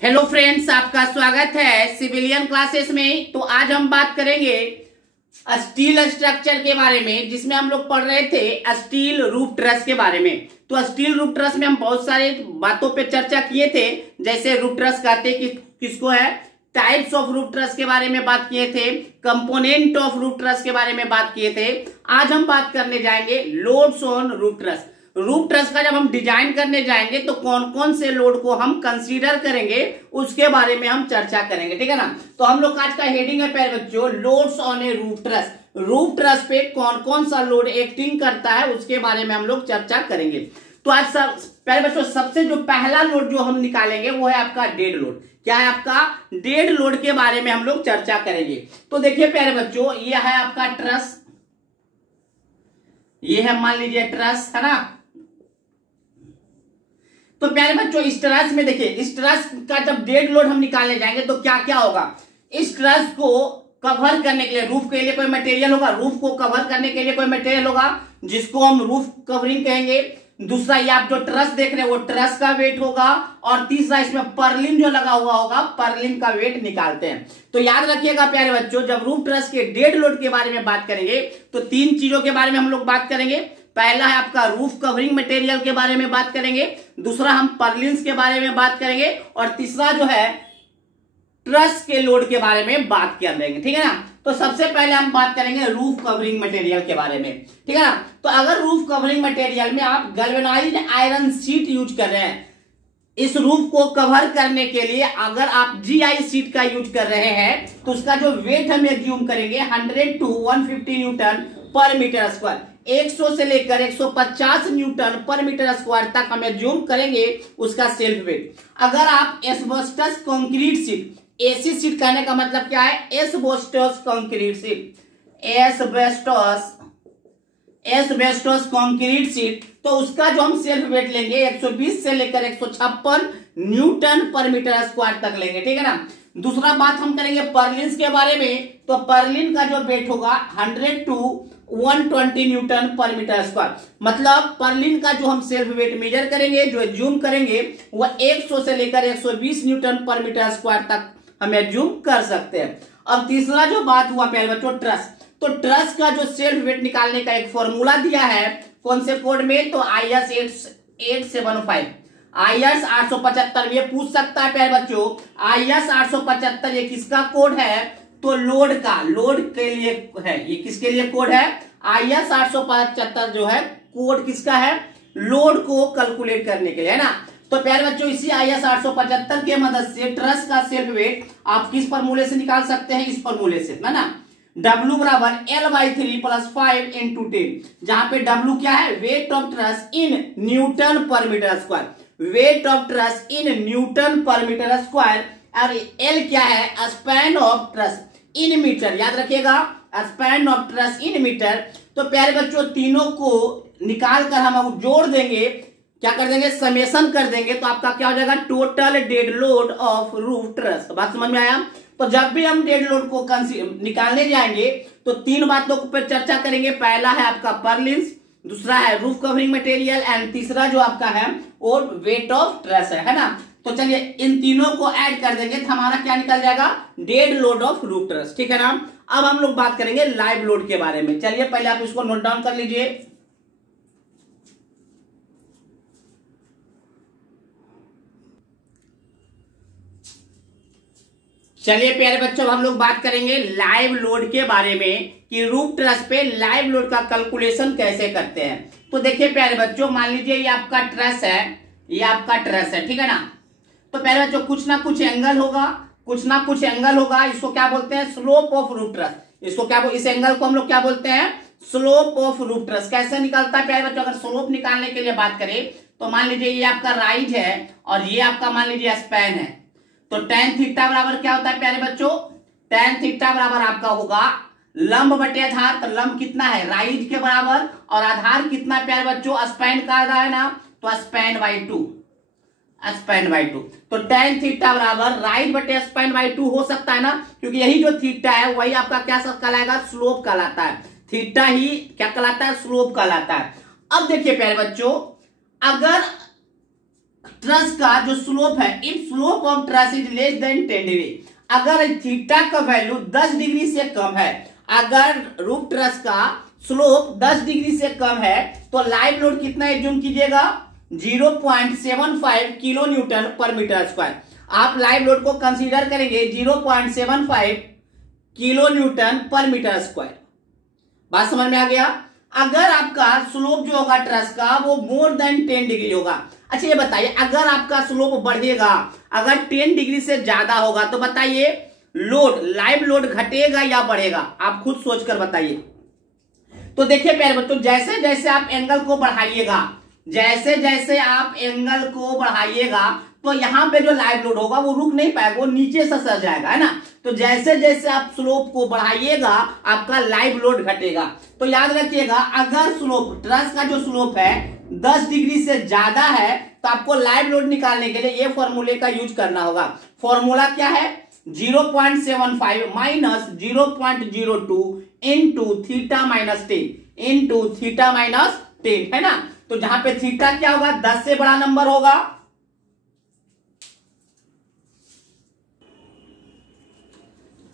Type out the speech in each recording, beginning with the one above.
Hello friends, आपका स्वागत है सिविलियन क्लासेस में। तो आज हम बात करेंगे स्टील स्ट्रक्चर के बारे में, जिसमें हम लोग पढ़ रहे थे स्टील रूफ ट्रस के बारे में। तो स्टील रूफ ट्रस में हम बहुत सारे बातों पे चर्चा किए थे, जैसे रूफ ट्रस कहते किसको है, टाइप्स ऑफ रूफ ट्रस के बारे में बात किए थे, कंपोनेंट ऑफ रूफ ट्रस के बारे में बात किए थे। आज हम बात करने जाएंगे loads on roof truss. Roof truss का जब हम डिजाइन करने जाएंगे तो कौन कौन से लोड को हम कंसीडर करेंगे उसके बारे में हम चर्चा करेंगे, ठीक है ना। तो हम लोग आज का हेडिंग है प्यारे बच्चों, loads on A roof truss. Roof truss पे कौन कौन सा लोड एक्टिंग करता है उसके बारे में हम लोग चर्चा करेंगे। तो आज प्यारे बच्चों सबसे जो पहला लोड जो हम निकालेंगे वो है आपका डेड लोड। क्या है आपका डेड लोड के बारे में हम लोग चर्चा करेंगे। तो देखिए प्यारे बच्चों, ये है आपका ट्रस, ये है मान लीजिए ट्रस, है ना। तो प्यारे बच्चों इस ट्रस में देखिए, इस ट्रस का जब डेड लोड हम निकालने जाएंगे तो क्या क्या होगा। इस ट्रस को कवर करने के लिए रूफ के लिए कोई मटेरियल होगा, रूफ को कवर करने के लिए कोई मटेरियल होगा जिसको हम रूफ कवरिंग कहेंगे। दूसरा, ये आप जो ट्रस देख रहे हैं वो ट्रस का वेट होगा। और तीसरा, इसमें पर्लिन जो लगा हुआ होगा, पर्लिन का वेट निकालते हैं। तो याद रखिएगा प्यारे बच्चों, जब रूफ ट्रस के डेड लोड के बारे में बात करेंगे तो तीन चीजों के बारे में हम लोग बात करेंगे। पहला है आपका रूफ कवरिंग मटेरियल के बारे में बात करेंगे, दूसरा हम पर्लिन्स के बारे में बात करेंगे, और तीसरा जो है ट्रस के लोड के बारे में बात करेंगे, ठीक है ना। तो सबसे पहले हम बात करेंगे रूफ कवरिंग मटेरियल के बारे में, ठीक है ना। तो अगर रूफ कवरिंग मटेरियल में आप गैल्वेनाइज्ड आयरन शीट यूज कर रहे हैं, इस रूफ को कवर करने के लिए अगर आप जीआई शीट का यूज कर रहे हैं तो उसका जो वेट हम एज्यूम करेंगे 100 to 150 Newton per metre square. 100 से लेकर 150 न्यूटन पर मीटर स्क्वायर तक हम एज्यूम करेंगे उसका सेल्फ वेट। अगर आप asbestos concrete sheet, AC sheet कहने का मतलब क्या है, asbestos concrete sheet, asbestos concrete sheet, तो उसका जो हम सेल्फ वेट लेंगे 120 से लेकर 156 न्यूटन पर मीटर स्क्वायर तक लेंगे, ठीक है ना। दूसरा बात हम करेंगे पर्लिन्स के बारे में। तो पर्लिन का जो वेट होगा 100 to 120 Newton per metre square. मतलब पर्लिन का जो हम सेल्फ वेट मेजर करेंगे, जो एज्यूम करेंगे, वह 100 से लेकर 120 न्यूटन पर मीटर स्क्वायर तक हम एज्यूम कर सकते हैं। अब तीसरा जो बात हुआ प्यारे बच्चों ट्रस, तो ट्रस का जो सेल्फ वेट निकालने का एक फॉर्मूला दिया है, कौन से कोड में, तो IS 875, IS 875। ये पूछ सकता है प्यारे बच्चों, IS 875 ये किसका कोड है, तो लोड का, लोड के लिए है। ये किसके लिए कोड है, IS 875 जो है कोड किसका है, लोड को कैलकुलेट करने के लिए, है ना। तो प्यारे बच्चों इसी IS 875 के मदद से ट्रस का सेल्फ वेट आप किस फॉर्मूले से निकाल सकते हैं, इस फॉर्मूले से, है ना। W बराबर L/3 + 5 × 10, जहां पे W क्या है, weight of truss in newton per metre square, weight of truss in newton per metre square, और L क्या है, span of truss in metre. याद रखिएगा, span of truss in metre. तो प्यारे बच्चों तीनों को निकाल कर हम जोड़ देंगे, क्या कर देंगे, समेशन कर देंगे, तो आपका क्या हो जाएगा, total dead load of roof truss. बात समझ में आया। तो जब भी हम डेड लोड को निकालने जाएंगे तो तीन बातों पर चर्चा करेंगे। पहला है आपका पर्लिन्स, दूसरा है रूफ कवरिंग मटेरियल, एंड तीसरा जो आपका है वो वेट ऑफ ट्रस है ना। तो चलिए इन तीनों को ऐड कर देंगे तो हमारा क्या निकल जाएगा, dead load of roof truss, ठीक है ना। अब हम लोग बात करेंगे लाइव लोड के बारे में। चलिए पहले आप इसको नोट डाउन कर लीजिए। चलिए प्यारे बच्चों हम लोग बात करेंगे लाइव लोड के बारे में, कि रूफ ट्रस पे लाइव लोड का कैलकुलेशन कैसे करते हैं। तो देखिए प्यारे बच्चों, मान लीजिए ये आपका ट्रस है, ये आपका ट्रस है, ठीक है ना। तो प्यारे बच्चों कुछ ना कुछ एंगल होगा, कुछ ना कुछ एंगल होगा, इसको क्या बोलते हैं, स्लोप ऑफ रूफ ट्रस। इसको क्या, इस एंगल को हम लोग क्या बोलते हैं, स्लोप ऑफ रूफ ट्रस। कैसे निकलता है प्यारे बच्चों, अगर स्लोप निकालने के लिए बात करें तो मान लीजिए ये आपका राइज है और ये आपका मान लीजिए स्पैन है। तो tan थीटा बराबर क्या होता है प्यारे बच्चों, tan थीटा बराबर आपका होगा लंब बटे आधार। तो लंब कितना है, राइज के बराबर, और आधार कितना प्यारे बच्चों, स्पैन का आधा है ना, तो स्पैन बाई 2, स्पैन बाई 2। तो tan थीटा बराबर राइज बटे स्पैन बाई 2 हो सकता है ना, क्योंकि यही जो थीटा है वही आपका क्या कहलाएगा, स्लोप कहलाता है। थीटा ही क्या कहलाता है, स्लोप कहलाता है। अब देखिए प्यारे बच्चों, अगर ट्रस का जो स्लोप है, if slope of truss is less than 10 degree, अगर थीटा का वैल्यू 10 डिग्री से कम है, अगर रूफ ट्रस का स्लोप 10 डिग्री से कम है तो लाइव लोड कितना एज्यूम कीजिएगा, 0.75 kilo Newton per metre square. आप लाइव लोड को कंसीडर करेंगे 0.75 kilo Newton per metre square. बात समझ में आ गया। अगर आपका स्लोप जो होगा ट्रस का वो मोर देन 10 डिग्री होगा। अच्छा ये बताइए, अगर आपका स्लोप बढ़ेगा, अगर 10 डिग्री से ज्यादा होगा तो बताइए लोड, लाइव लोड घटेगा या बढ़ेगा, आप खुद सोचकर बताइए। तो देखिए प्यारे बच्चों, जैसे जैसे आप एंगल को बढ़ाइएगा, जैसे जैसे आप एंगल को बढ़ाइएगा तो यहां पे जो लाइव लोड होगा वो रुक नहीं पाएगा, वो नीचे से सर जाएगा, है ना। तो जैसे जैसे आप स्लोप को बढ़ाइएगा आपका लाइव लोड घटेगा। तो याद रखिएगा, अगर स्लोप ट्रस का जो स्लोप है 10 डिग्री से ज्यादा है तो आपको लाइव लोड निकालने के लिए ये फॉर्मूले का यूज करना होगा। फॉर्मूला क्या है, 0.75 minus 0.02 into theta minus 10 into theta minus 10, है ना। तो जहां पे थीटा क्या होगा, 10 से बड़ा नंबर होगा।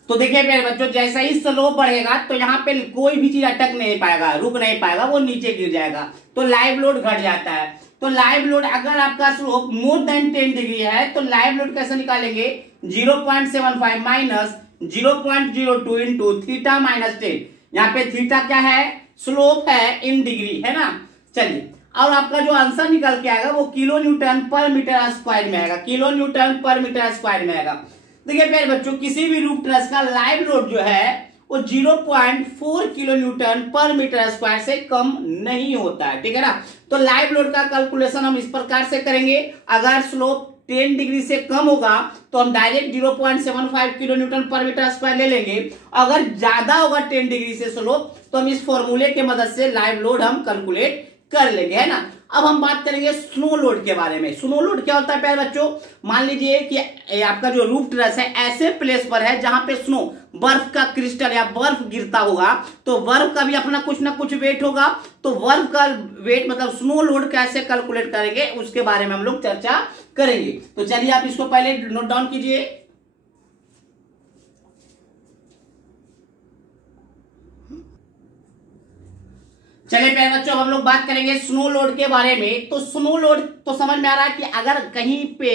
तो देखिए प्यारे बच्चों, जैसा ही स्लोप बढ़ेगा तो यहाँ पे कोई भी चीज अटक नहीं पाएगा, रुक नहीं पाएगा, वो नीचे गिर जाएगा, तो लाइव लोड घट जाता है। तो लाइव लोड, अगर आपका स्लोप मोर देन 10 डिग्री है तो लाइव लोड कैसे निकालेंगे, 0.75 माइनस 0.02 इंटू थीटा माइनस 10। यहाँ पे थीटा क्या है, स्लोप है इन डिग्री, है ना। चलिए, और आपका जो आंसर निकल के आएगा वो kilo Newton per metre square में आएगा, kilo Newton per metre square में आएगा। देखिए प्यारे बच्चों, किसी भी रूफ ट्रस का लाइव लोड जो है वो 0.4 kilo Newton per metre square से कम नहीं होता है, ठीक है ना। तो लाइव लोड का कैलकुलेशन हम इस प्रकार से करेंगे, अगर स्लोप 10 डिग्री से कम होगा तो हम direct 0.75 kilo Newton per metre square ले लेंगे। अगर ज्यादा होगा 10 डिग्री से स्लोप तो हम इस फॉर्मूले के मदद से लाइव लोड हम कैलकुलेट कर लेंगे, है ना। अब हम बात करेंगे स्नो लोड के बारे में। स्नो लोड क्या होता है प्यारे बच्चों, मान लीजिए कि आपका जो रूफ ट्रस है ऐसे प्लेस पर है जहां पे स्नो, बर्फ का क्रिस्टल या बर्फ गिरता होगा, तो बर्फ का भी अपना कुछ ना कुछ वेट होगा। तो बर्फ का वेट मतलब स्नो लोड कैसे कैलकुलेट करेंगे उसके बारे में हम लोग चर्चा करेंगे। तो चलिए आप इसको पहले नोट डाउन कीजिए। चलिए प्यारे बच्चों, हम लोग बात करेंगे स्नो लोड के बारे में। तो स्नो लोड तो समझ में आ रहा है कि अगर कहीं पे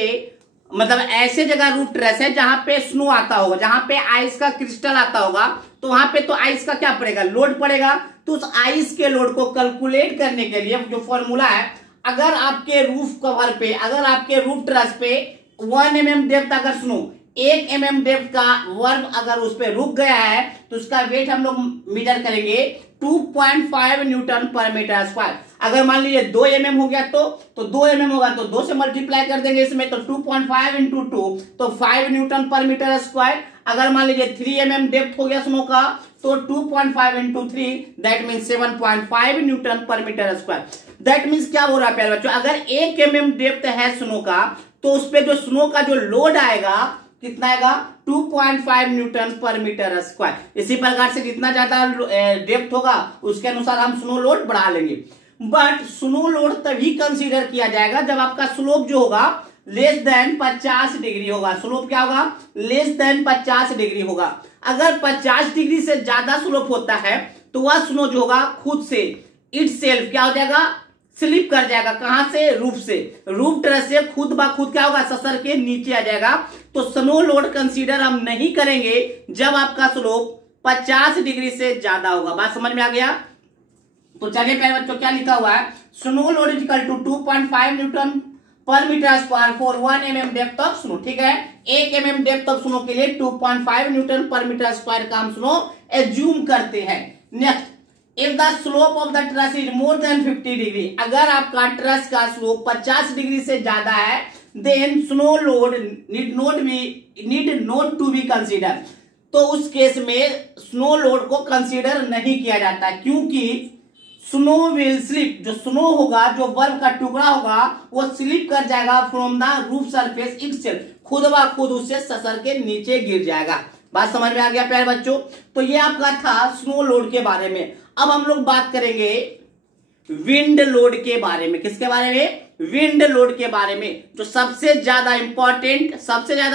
मतलब ऐसे जगह रूफ ट्रस है जहां पे स्नो आता होगा, जहां पे आइस का क्रिस्टल आता होगा, तो वहां पे तो आइस का क्या पड़ेगा, लोड पड़ेगा। तो उस आइस के लोड को कैलकुलेट करने के लिए जो फॉर्मूला है, अगर आपके रूफ कवर पे, अगर आपके रूफ ट्रस पे 1 mm डेप्थ अगर स्नो, 1 mm डेप्थ का वर्म अगर उस पर रुक गया है तो उसका वेट हम लोग मीजर करेंगे 2.5 न्यूटन पर मीटर स्क्वायर। अगर मान लीजिए 2 mm हो गया तो 2 mm होगा तो 2 से मल्टीप्लाई कर देंगे इसमें, तो 2.5 इंटू 2 तो 5 न्यूटन पर मीटर स्क्वायर। अगर मान लीजिए 3 mm डेप्थ हो गया स्नो का तो 2.5 into 3 that mean 7.5 Newton per metre square. That means क्या हो रहा है प्यारे बच्चों, अगर 1 mm डेप्थ है स्नो का तो उस पर जो स्नो का जो लोड आएगा कितना आएगा, 2.5 न्यूटन पर मीटर स्क्वायर। इसी प्रकार से जितना ज्यादा डेप्थ होगा उसके अनुसार हम स्नो लोड बढ़ा लेंगे। बट स्नो लोड तभी कंसीडर किया जाएगा जब आपका स्लोप जो होगा लेस देन 50 डिग्री होगा। स्लोप क्या होगा, लेस देन 50 डिग्री होगा। अगर 50 डिग्री से ज्यादा स्लोप होता है तो वह स्नो जो होगा खुद से इटसेल्फ क्या हो जाएगा, स्लिप कर जाएगा। कहां से, रूफ से, रूफ ट्रस से खुद ब खुद क्या होगा, ससर के नीचे आ जाएगा। तो स्नो लोड कंसीडर हम नहीं करेंगे जब आपका स्लोप 50 डिग्री से ज्यादा होगा। बात समझ में आ गया। तो चलिए प्यारे बच्चों, क्या लिखा हुआ है, snow load is equal to 2.5 newton per metre square for 1 mm depth of snow. ठीक है, 1 mm डेप्थ ऑफ स्नो के लिए 2.5 न्यूटन पर मीटर स्क्वायर का हम स्नो एज्यूम करते हैं। Next, if the slope of the truss is more than 50 degree, अगर आपका ट्रस का स्लोप 50 डिग्री से ज्यादा है then snow load need not to be consider. तो उस केस में स्नो लोड को कंसीडर नहीं किया जाता, क्योंकि स्नो विल स्लिप, जो स्नो होगा, जो बर्फ का टुकड़ा होगा वो स्लिप कर जाएगा from the roof surface itself, खुद ब खुद उससे ससर के नीचे गिर जाएगा। बात समझ में आ गया प्यारे बच्चों। तो ये आपका था स्नो लोड के बारे में। अब हम लोग बात करेंगे विंड लोड के बारे में। किसके बारे में? विंड लोड के बारे में। जो सबसे ज्यादा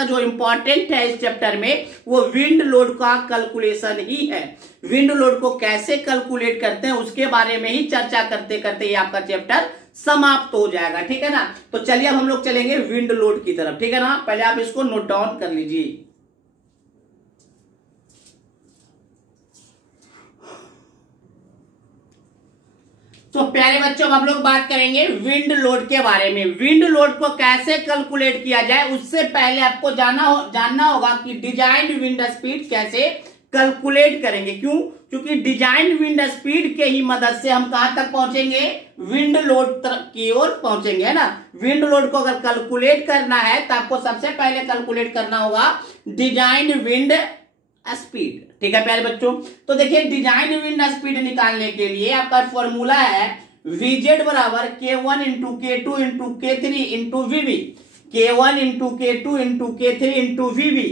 जो इंपॉर्टेंट है इस चैप्टर में वो विंड लोड का कैलकुलेशन ही है। विंड लोड को कैसे कैलकुलेट करते हैं उसके बारे में ही चर्चा करते करते ये आपका चैप्टर समाप्त हो जाएगा। ठीक है ना। तो चलिए अब हम लोग चलेंगे विंड लोड की तरफ। ठीक है ना। पहले आप इसको नोट डाउन कर लीजिए। तो प्यारे बच्चों अब हम लोग बात करेंगे विंड लोड के बारे में। विंड लोड को कैसे कैलकुलेट किया जाए उससे पहले आपको जानना होगा कि डिजाइन विंड स्पीड कैसे कैलकुलेट करेंगे। क्यों? क्योंकि डिजाइन विंड स्पीड के ही मदद से हम कहां तक पहुंचेंगे? विंड लोड की ओर पहुंचेंगे, है ना। विंड लोड को अगर कैलकुलेट करना है तो आपको सबसे पहले कैलकुलेट करना होगा डिजाइन विंड स्पीड। ठीक है प्यारे बच्चों। तो देखिए डिजाइन विंड स्पीड निकालने के लिए आपका फॉर्मूला है Vz बराबर K1 into K2 into K3 into Vv। K1 into K2 into K3 into Vv।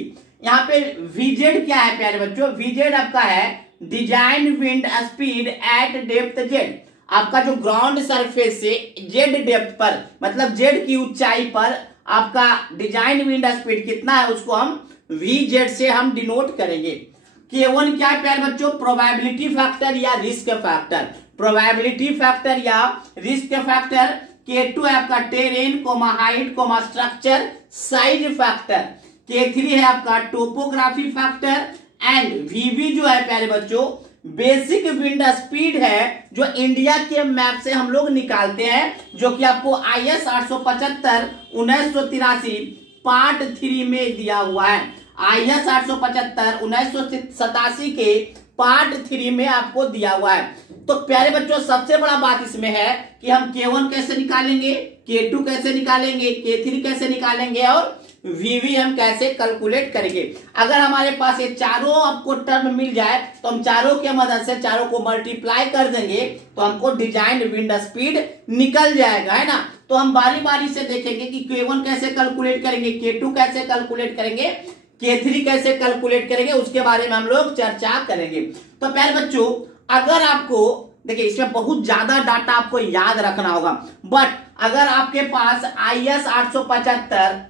यहाँ पे Vz क्या है प्यारे बच्चों? Vz आपका है design wind speed at depth z। आपका जो ग्राउंड सरफेस से z डेप्थ पर मतलब z की ऊंचाई पर आपका डिजाइन विंड स्पीड कितना है उसको हम Vz से हम डिनोट करेंगे। K1 क्या है प्यारे बच्चों? प्रोबेबिलिटी फैक्टर या रिस्क फैक्टर। प्रोबेबिलिटी फैक्टर या रिस्क फैक्टर। K2 है आपका terrain height structure size factor. K3 है आपका टोपोग्राफी फैक्टर एंड Vv जो है प्यारे बच्चों बेसिक विंड स्पीड है जो इंडिया के मैप से हम लोग निकालते हैं, जो कि आपको IS 875 1983 पार्ट 3 में दिया हुआ है। IS 875 1987 के पार्ट 3 में आपको दिया हुआ है। तो प्यारे बच्चों सबसे बड़ा बात इसमें है कि हम K1 कैसे निकालेंगे, K2 कैसे निकालेंगे, K3 कैसे निकालेंगे और Vv हम कैसे कैलकुलेट करेंगे। अगर हमारे पास ये चारों आपको टर्म मिल जाए तो हम चारों के मदद से चारों को मल्टीप्लाई कर देंगे तो हमको डिजाइन विंड स्पीड निकल जाएगा, है ना। तो हम बारी बारी से देखेंगे कि K1 कैसे कैलकुलेट करेंगे, K2 कैसे कैलकुलेट करेंगे, K3 कैसे कैलकुलेट करेंगे, उसके बारे में हम लोग चर्चा करेंगे। तो प्यारे बच्चों अगर आपको देखिए इसमें बहुत ज्यादा डाटा आपको याद रखना होगा, बट अगर आपके पास IS 875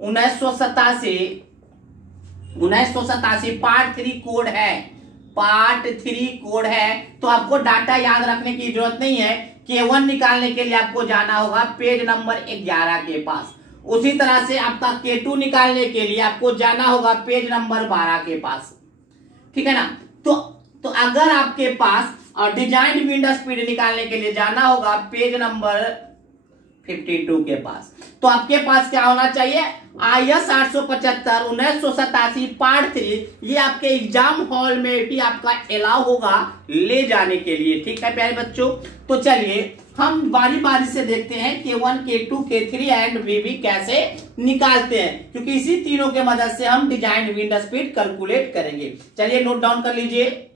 1987 पार्ट 3 कोड है तो आपको डाटा याद रखने की जरूरत नहीं है। K1 निकालने के लिए आपको जाना होगा पेज नंबर 11 के पास। उसी तरह से आपका K2 निकालने के लिए आपको जाना होगा पेज नंबर 12 के पास। ठीक है ना। तो अगर आपके पास डिजाइन विंड स्पीड निकालने के लिए जाना होगा पेज नंबर 52 के पास, तो आपके पास क्या होना चाहिए? IS 875 1987 पार्ट 3 ये आपके एग्जाम हॉल में भी आपका अलाउ होगा ले जाने के लिए। ठीक है प्यारे बच्चों। तो चलिए हम बारी बारी से देखते हैं K1 K2 K3 and Vv कैसे निकालते हैं, क्योंकि इसी तीनों के मदद से हम डिजाइन विंड स्पीड कैलकुलेट करेंगे। चलिए नोट डाउन कर लीजिए।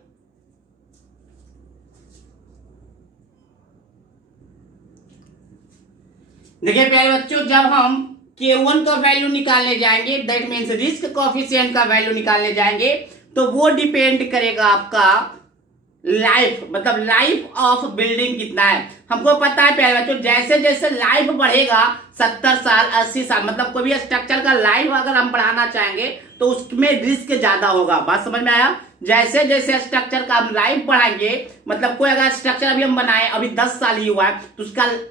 देखिए प्यारे बच्चों जब हम K1 का वैल्यू निकालने जाएंगे दैट मीन्स रिस्क कोएफिशिएंट का वैल्यू निकालने जाएंगे तो वो डिपेंड करेगा आपका लाइफ मतलब लाइफ ऑफ बिल्डिंग कितना है। हमको पता है प्यारे बच्चों जैसे जैसे लाइफ बढ़ेगा 70 साल 80 साल मतलब कोई भी स्ट्रक्चर का लाइफ अगर हम बढ़ाना चाहेंगे तो उसमें रिस्क ज्यादा होगा। बात समझ में आया? जैसे जैसे स्ट्रक्चर का हम लाइफ बढ़ाएंगे मतलब कोई अगर स्ट्रक्चर अभी हम बनाए अभी 10 साल ही हुआ है तो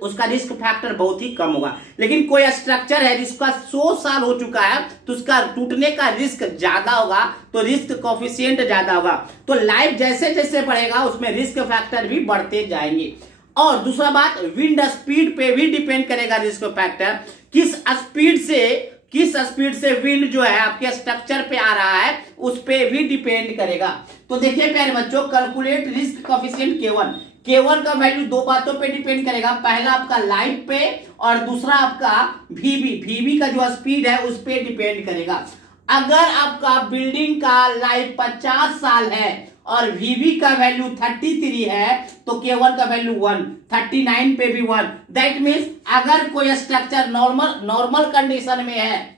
उसका रिस्क फैक्टर बहुत ही कम होगा। लेकिन कोई स्ट्रक्चर है जिसका 100 साल हो चुका है तो उसका टूटने का रिस्क ज्यादा होगा, तो रिस्क कोएफिशिएंट ज्यादा होगा। तो लाइफ जैसे जैसे बढ़ेगा उसमें रिस्क फैक्टर भी बढ़ते जाएंगे। और दूसरा बात विंड स्पीड पे भी डिपेंड करेगा रिस्क फैक्टर, किस स्पीड से विंड जो है आपके स्ट्रक्चर पे आ रहा है उस पे भी डिपेंड करेगा। तो देखिए प्यारे बच्चों कैलकुलेट रिस्क कोएफिशिएंट K1 का वैल्यू दो बातों पे डिपेंड करेगा, पहला आपका लाइफ पे और दूसरा आपका Vv का जो स्पीड है उस पे डिपेंड करेगा। अगर आपका बिल्डिंग का लाइफ 50 साल है और Vv का वैल्यू 33 है तो K1 का वैल्यू 1, 39 पे भी 1। दैट मीन्स अगर कोई स्ट्रक्चर नॉर्मल कंडीशन में है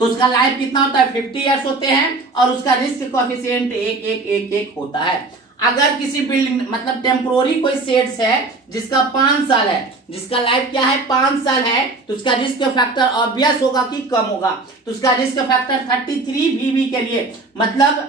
तो उसका लाइफ कितना होता है 50 इयर्स होते हैं और उसका रिस्क कोएफिशिएंट 1 होता है। अगर किसी बिल्डिंग मतलब टेम्पोररी कोई शेड्स है जिसका 5 साल है, जिसका लाइफ क्या है 5 साल है, तो उसका रिस्क फैक्टर ऑब्वियस होगा कि कम होगा। तो उसका रिस्क फैक्टर 33 VV के लिए मतलब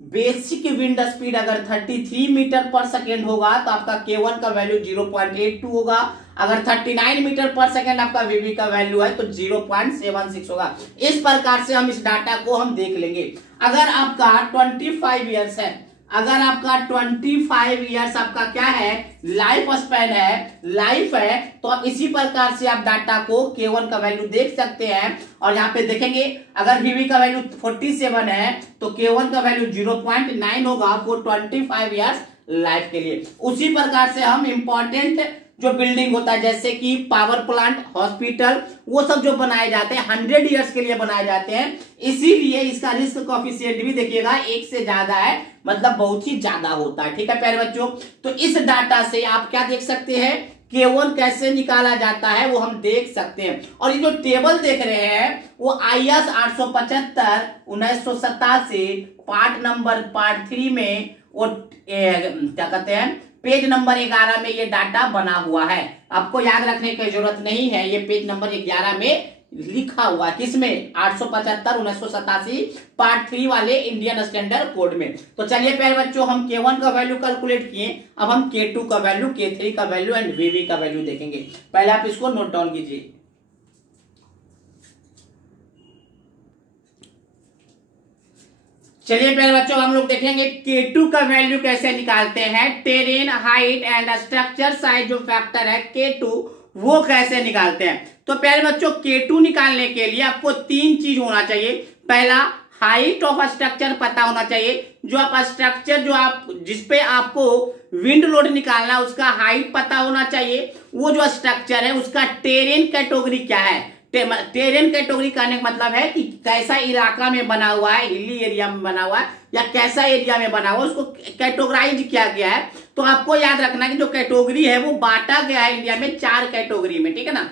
बेसिक विंड स्पीड अगर 33 मीटर पर सेकेंड होगा तो आपका K1 का वैल्यू 0.82 होगा। अगर 39 मीटर पर सेकेंड आपका VV का वैल्यू है तो 0.76 होगा। इस प्रकार से हम इस डाटा को हम देख लेंगे। अगर आपका 25 ईयर्स है, अगर आपका 25 ईयर्स आपका क्या है लाइफ स्पैन है, लाइफ है, तो आप इसी प्रकार से आप डाटा को K1 का वैल्यू देख सकते हैं। और यहाँ पे देखेंगे अगर VV का वैल्यू 47 है तो K1 का वैल्यू 0.9 होगा फॉर 25 ईयर्स लाइफ के लिए। उसी प्रकार से हम इंपॉर्टेंट जो बिल्डिंग होता है जैसे कि पावर प्लांट, हॉस्पिटल, वो सब जो बनाए जाते हैं 100 ईयर्स के लिए बनाए जाते हैं, इसीलिए इसका रिस्क कोएफिशिएंट भी देखिएगा 1 से ज्यादा है, मतलब बहुत ही ज्यादा होता है। ठीक है प्यारे बच्चों, तो इस डाटा से आप क्या देख सकते हैं K1 कैसे निकाला जाता है वो हम देख सकते हैं। और ये जो टेबल देख रहे हैं वो IS 875 1987 पार्ट 3 में वो क्या कहते हैं पेज नंबर 11 में ये डाटा बना हुआ है। आपको याद रखने की जरूरत नहीं है, ये पेज नंबर 11 में लिखा हुआ है। किसमें 875 1987 पार्ट 3 वाले इंडियन स्टैंडर्ड कोड में। तो चलिए प्यारे बच्चों हम K1 का वैल्यू कैलकुलेट किए, अब हम K2 का वैल्यू, K3 का वैल्यू एंड VV का वैल्यू देखेंगे। पहले आप इसको नोट डाउन कीजिए। चलिए प्यारे बच्चों हम लोग देखेंगे K2 का वैल्यू कैसे निकालते हैं। Terrain, height and structure size जो फैक्टर है K2 वो कैसे निकालते हैं। तो प्यारे बच्चों K2 निकालने के लिए आपको 3 चीज होना चाहिए। पहला हाइट ऑफ स्ट्रक्चर पता होना चाहिए, जो आप स्ट्रक्चर जो आप जिसपे आपको विंड लोड निकालना है उसका हाइट पता होना चाहिए। वो जो स्ट्रक्चर है उसका टेरेन कैटेगरी क्या है। टेरेन कैटेगरी कहने का मतलब है कि कैसा इलाका में बना हुआ है, हिली एरिया में बना हुआ है या कैसा एरिया में बना हुआ है, उसको कैटेगराइज किया गया है। तो आपको याद रखना कि जो कैटेगरी है वो बांटा गया है इंडिया में 4 कैटेगरी में, ठीक है ना।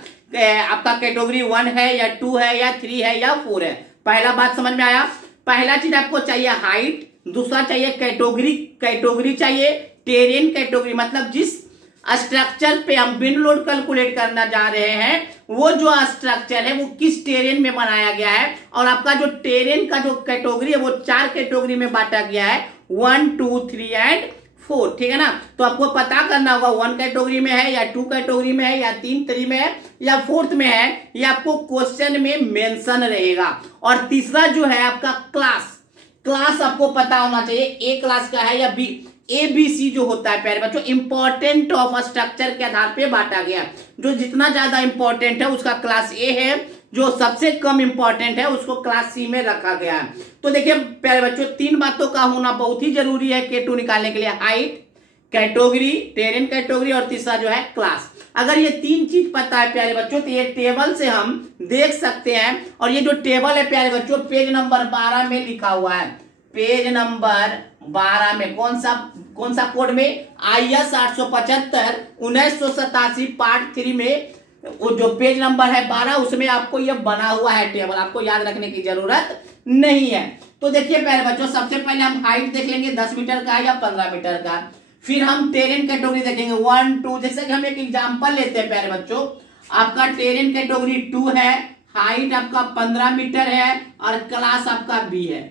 आपका कैटेगरी 1 है या 2 है या 3 है या 4 है। पहला बात समझ में आया। पहला चीज आपको चाहिए हाइट, दूसरा चाहिए कैटेगरी चाहिए टेरेन कैटेगरी, मतलब जिस स्ट्रक्चर पे हम विंड लोड कैलकुलेट करना जा रहे हैं वो जो स्ट्रक्चर है वो किस टेरेन में बनाया गया है। और आपका जो टेरेन का जो कैटेगरी है वो 4 कैटेगरी में बांटा गया है, 1, 2, 3 एंड 4, ठीक है ना। तो आपको पता करना होगा 1 कैटेगरी में है या 2 कैटेगरी में है या 3 में है या 4th में है, ये आपको क्वेश्चन में मेंशन रहेगा। और तीसरा जो है आपका क्लास आपको पता होना चाहिए A क्लास का है या B। ABC जो होता है प्यारे बच्चों इंपॉर्टेंट ऑफ स्ट्रक्चर के आधार पे बांटा गया, जो जितना ज्यादा इंपॉर्टेंट है उसका क्लास A है, जो सबसे कम इंपॉर्टेंट है उसको क्लास C में रखा गया है। तो देखिए प्यारे बच्चों 3 बातों का होना बहुत ही जरूरी है K2 निकालने के लिए, हाइट, कैटेगरी, टेरेन कैटेगरी और तीसरा जो है क्लास। अगर ये 3 चीज पता है प्यारे बच्चों तो ये टेबल से हम देख सकते हैं। और ये जो टेबल है प्यारे बच्चों पेज नंबर 12 में लिखा हुआ है, पेज नंबर 12 में कौन सा कोड में IS 875 1987 पार्ट 3 में वो जो पेज नंबर है 12 उसमें आपको ये बना हुआ है टेबल, आपको याद रखने की जरूरत नहीं है। तो देखिए प्यारे बच्चों सबसे पहले हम हाइट देख लेंगे 10 मीटर का या 15 मीटर का, फिर हम टेरेन कैटेगरी देखेंगे 1, 2, जैसे कि हम एक एग्जांपल लेते हैं प्यारे बच्चों। आपका टेरेन कैटेगरी 2 है, हाइट आपका 15 मीटर है और क्लास आपका B है।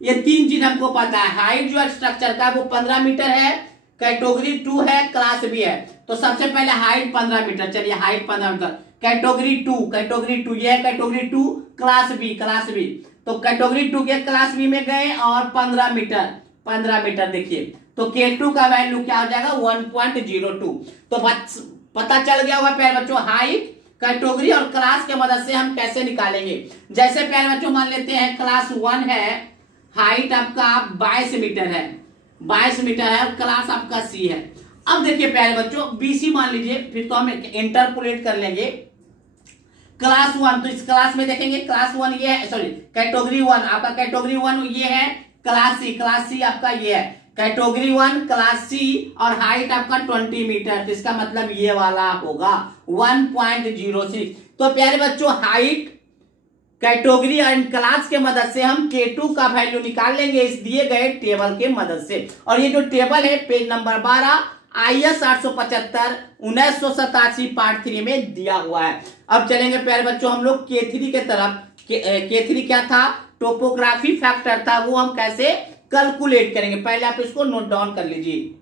ये 3 चीज हमको पता है, हाइट जो स्ट्रक्चर का वो 15 मीटर है, कैटेगरी 2 है, क्लास B है। तो सबसे पहले हाइट 15 मीटर, चलिए हाइट 15 मीटर, कैटेगरी 2 ये है कैटेगरी 2, क्लास B। तो कैटेगरी 2 के क्लास B में गए और 15 मीटर देखिए, तो K2 का वैल्यू क्या हो जाएगा 1.02। तो पता चल गया होगा प्यारे बच्चों हाइट, कैटेगरी और क्लास के मदद से हम कैसे निकालेंगे। जैसे प्यारे बच्चों मान लेते हैं क्लास 1 है, हाइट आपका 22 मीटर है, 22 मीटर है और क्लास आपका C है। अब देखिए प्यारे बच्चों BC मान लीजिए, फिर तो हम इंटरपोलेट कर लेंगे क्लास 1। तो इस क्लास में देखेंगे क्लास 1 ये है, सॉरी कैटेगरी 1 आपका कैटेगरी 1 ये है, क्लास C आपका ये है, कैटेगरी 1 क्लास C और हाइट आपका 20 मीटर। तो इसका मतलब ये वाला होगा 1.06। तो प्यारे बच्चों हाइट, कैटेगरी एंड क्लास के मदद से हम K2 का वैल्यू निकाल लेंगे इस दिए गए टेबल के मदद से। और ये जो टेबल है पेज नंबर 12 IS 875 1987 पार्ट 3 में दिया हुआ है। अब चलेंगे प्यारे बच्चों हम लोग K3 के तरफ। K3 क्या था? टोपोग्राफी फैक्टर था, वो हम कैसे कैलकुलेट करेंगे, पहले आप इसको नोट डाउन कर लीजिए।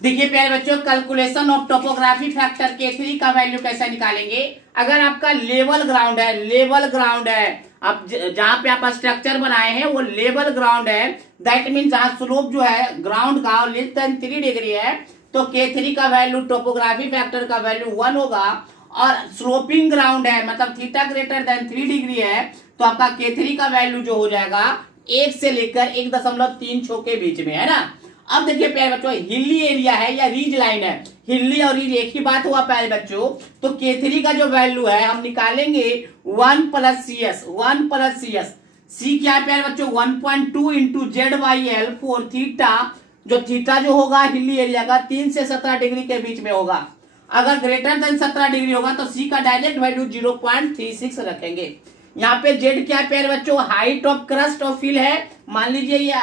देखिए प्यारे बच्चों, calculation of topography factor K3 का वैल्यू कैसे निकालेंगे। अगर आपका लेवल ग्राउंड है, आप जहां पे आप स्ट्रक्चर बनाए हैं वो लेवल ग्राउंड है, दैट मीन जहां स्लोप जो है ग्राउंड का लेस देन 3 डिग्री है, तो K3 का वैल्यू टोपोग्राफी फैक्टर का वैल्यू 1 होगा। और स्लोपिंग ग्राउंड है, मतलब थीटा ग्रेटर देन 3 डिग्री है, तो आपका K3 का वैल्यू जो हो जाएगा 1 से लेकर 1.36 के बीच में, है ना। अब देखिए प्यारे बच्चों, हिली एरिया है या रीज लाइन है, हिली और रीज एक ही बात हुआ प्यारे बच्चों। तो K3 का जो वैल्यू है हम निकालेंगे 1 + CS। सी क्या है प्यारे बच्चों? 1.2 इंटू ZYL फॉर थीटा, जो थीटा जो होगा हिली एरिया का 3 से 17 डिग्री के बीच में होगा। अगर ग्रेटर देन 17 डिग्री होगा तो सी का डायरेक्ट वैल्यू 0.36 रखेंगे। यहाँ पे जेड क्या है प्यारे बच्चों? Height of crust of fill है, मान लीजिए या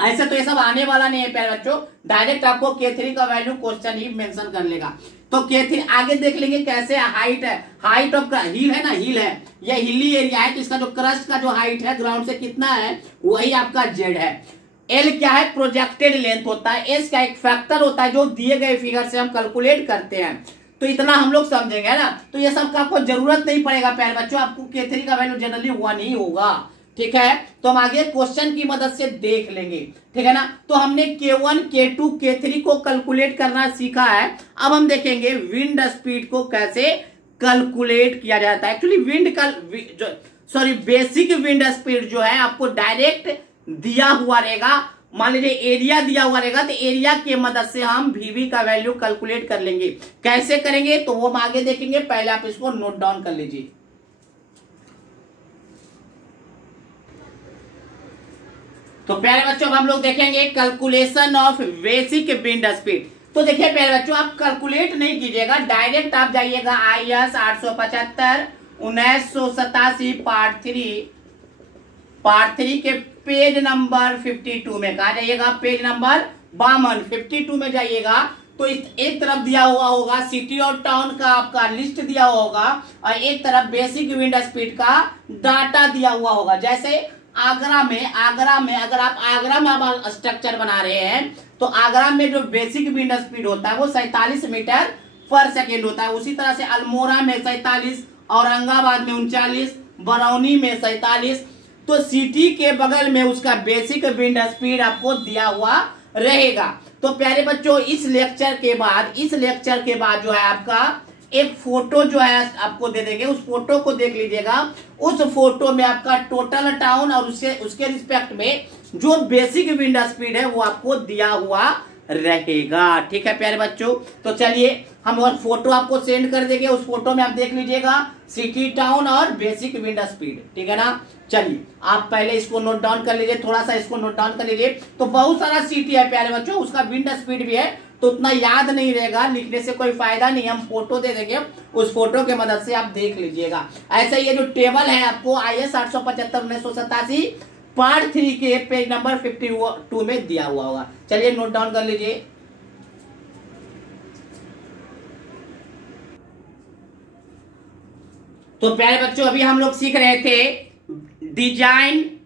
ऐसे तो ये सब आने वाला नहीं है प्यारे बच्चों, डायरेक्ट आपको K3 का वैल्यू क्वेश्चन ही मेंशन कर लेगा। तो K3 आगे देख लेंगे कैसे हाइट है, हाइट ऑफ हिल है ना, हिल है, यह हिली एरिया है, तो इसका जो क्रस्ट का जो हाइट है ग्राउंड से कितना है वही आपका जेड है। एल क्या है? प्रोजेक्टेड लेंथ होता है। एस का एक फैक्टर होता है जो दिए गए फिगर से हम कैलकुलेट करते हैं। तो इतना हम लोग समझेंगे ना, तो ये सब का आपको जरूरत नहीं पड़ेगा प्यारे बच्चों, आपको K3 का वैल्यू जनरली 1 ही होगा, ठीक है। तो हम आगे क्वेश्चन की मदद से देख लेंगे, ठीक है ना। तो हमने K1, K2, K3 को कैलकुलेट करना सीखा है। अब हम देखेंगे विंड स्पीड को कैसे कैलकुलेट किया जाता है। एक्चुअली बेसिक विंड स्पीड जो है आपको डायरेक्ट दिया हुआ रहेगा, मान लीजिए एरिया दिया हुआ रहेगा, तो एरिया के मदद से हम VV का वैल्यू कैलकुलेट कर लेंगे। कैसे करेंगे तो वो हम आगे देखेंगे, पहले आप इसको नोट डाउन कर लीजिए। तो प्यारे बच्चों हम लोग देखेंगे calculation of basic wind speed. तो देखिए प्यारे बच्चों, आप कैलकुलेट नहीं कीजिएगा, डायरेक्ट आप जाइएगा IS 875 1987 पार्ट 3 के पेज नंबर 52 में। कहा जाइएगा? पेज नंबर 52 52 में जाइएगा। तो एक तरफ दिया हुआ होगा सिटी और टाउन का आपका लिस्ट दिया हुआ होगा, और एक तरफ बेसिक विंड स्पीड का डाटा दिया हुआ होगा। जैसे आगरा में अगर आप आगरा में आप स्ट्रक्चर बना रहे हैं, तो आगरा में जो बेसिक विंड स्पीड होता है वो 47 मीटर पर सेकेंड होता है। उसी तरह से अल्मोड़ा में 47, औरंगाबाद में 39, बरौनी में 47। तो सिटी के बगल में उसका बेसिक विंड स्पीड आपको दिया हुआ रहेगा। तो प्यारे बच्चों, इस लेक्चर के बाद जो है आपका एक फोटो जो है आपको दे देंगे, उस फोटो को देख लीजिएगा। उस फोटो में आपका टोटल टाउन और उसके रिस्पेक्ट में जो बेसिक विंड स्पीड है वो आपको दिया हुआ रहेगा, ठीक है प्यारे बच्चों। तो चलिए हम और फोटो आपको सेंड कर देंगे, उस फोटो में आप देख लीजिएगा सिटी, टाउन और बेसिक विंड स्पीड, ठीक है ना। चलिए आप पहले इसको नोट डाउन कर लीजिए, थोड़ा सा इसको नोट डाउन कर लीजिए। तो बहुत सारा सिटी है प्यारे बच्चों, उसका विंड स्पीड भी है, तो उतना याद नहीं रहेगा, लिखने से कोई फायदा नहीं। हम फोटो दे देंगे, उस फोटो के मदद से आप देख लीजिएगा। ऐसा ये जो टेबल है आपको IS 875 1987 पार्ट 3 के पेज नंबर 52 में दिया हुआ होगा। चलिए नोट डाउन कर लीजिए। तो प्यारे बच्चों, अभी हम लोग सीख रहे थे डिजाइन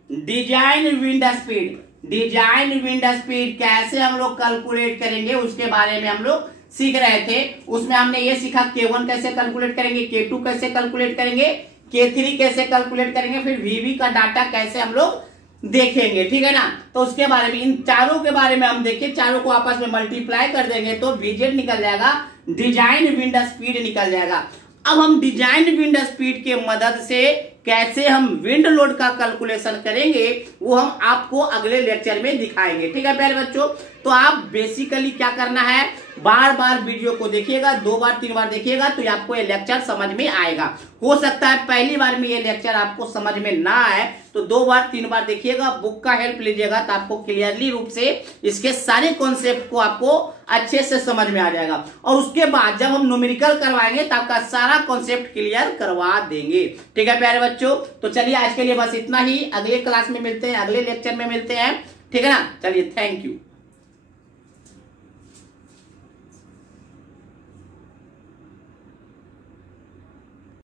विंड स्पीड कैसे हम लोग कैलकुलेट करेंगे, उसके बारे में हम लोग सीख रहे थे। उसमें हमने ये सीखा K1 कैसे कैलकुलेट करेंगे, K2 कैसे कैलकुलेट करेंगे, K3 कैसे कैलकुलेट करेंगे, फिर VV का डाटा कैसे हम लोग देखेंगे, ठीक है ना। तो उसके बारे में, इन चारों के बारे में हम देखें, चारों को आपस में मल्टीप्लाई कर देंगे तो VZ निकल जाएगा, डिजाइन विंड स्पीड निकल जाएगा। अब हम डिजाइन विंड स्पीड के मदद से कैसे हम विंड लोड का कैलकुलेशन करेंगे वो हम आपको अगले लेक्चर में दिखाएंगे, ठीक है प्यारे बच्चों। तो आप बेसिकली क्या करना है, बार बार वीडियो को देखिएगा, 2 बार 3 बार देखिएगा, तो आपको ये लेक्चर समझ में आएगा। हो सकता है पहली बार में ये लेक्चर आपको समझ में ना आए, तो 2 बार 3 बार देखिएगा, बुक का हेल्प लीजिएगा, तो आपको क्लियरली रूप से इसके सारे कॉन्सेप्ट को आपको अच्छे से समझ में आ जाएगा। और उसके बाद जब हम न्यूमेरिकल करवाएंगे तो आपका सारा कॉन्सेप्ट क्लियर करवा देंगे। ठीक है प्यारे बच्चों, तो चलिए आज के लिए बस इतना ही, अगले क्लास में मिलते हैं, अगले लेक्चर में मिलते हैं। ठीक है ना, चलिए थैंक यू।